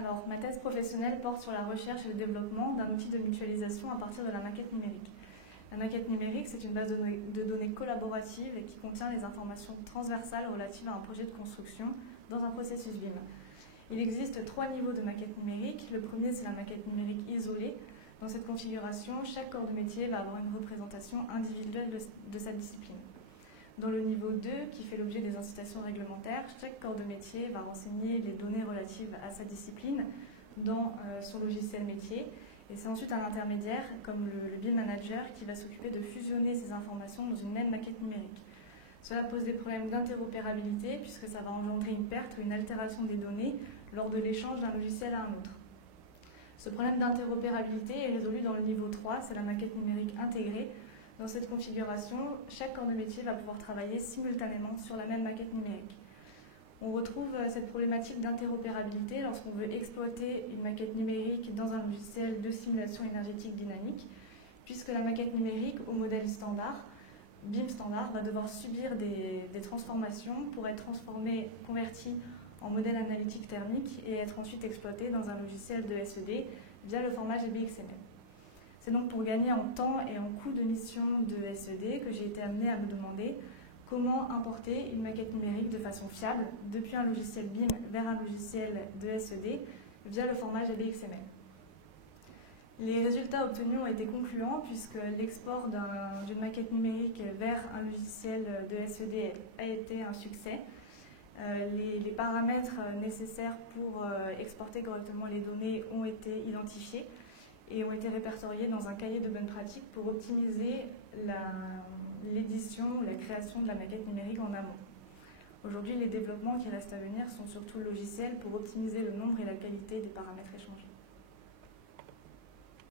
Alors, ma thèse professionnelle porte sur la recherche et le développement d'un outil de mutualisation à partir de la maquette numérique. La maquette numérique, c'est une base de données collaborative et qui contient les informations transversales relatives à un projet de construction dans un processus BIM. Il existe 3 niveaux de maquette numérique. Le premier, c'est la maquette numérique isolée. Dans cette configuration, chaque corps de métier va avoir une représentation individuelle de sa discipline. Dans le niveau 2, qui fait l'objet des incitations réglementaires, chaque corps de métier va renseigner les données relatives à sa discipline dans son logiciel métier. Et c'est ensuite un intermédiaire, comme le BIM Manager, qui va s'occuper de fusionner ces informations dans une même maquette numérique. Cela pose des problèmes d'interopérabilité, puisque ça va engendrer une perte ou une altération des données lors de l'échange d'un logiciel à un autre. Ce problème d'interopérabilité est résolu dans le niveau 3, c'est la maquette numérique intégrée. Dans cette configuration, chaque corps de métier va pouvoir travailler simultanément sur la même maquette numérique. On retrouve cette problématique d'interopérabilité lorsqu'on veut exploiter une maquette numérique dans un logiciel de simulation énergétique dynamique, puisque la maquette numérique au modèle standard, BIM standard, va devoir subir des transformations pour être convertie en modèle analytique thermique et être ensuite exploitée dans un logiciel de SED via le format GBXML. C'est donc pour gagner en temps et en coût de mission de SED que j'ai été amenée à me demander comment importer une maquette numérique de façon fiable depuis un logiciel BIM vers un logiciel de SED via le format GBXML. Les résultats obtenus ont été concluants puisque l'export d'une maquette numérique vers un logiciel de SED a été un succès. Les paramètres nécessaires pour exporter correctement les données ont été identifiés et ont été répertoriés dans un cahier de bonnes pratiques pour optimiser l'édition ou la création de la maquette numérique en amont. Aujourd'hui, les développements qui restent à venir sont surtout logiciels pour optimiser le nombre et la qualité des paramètres échangés.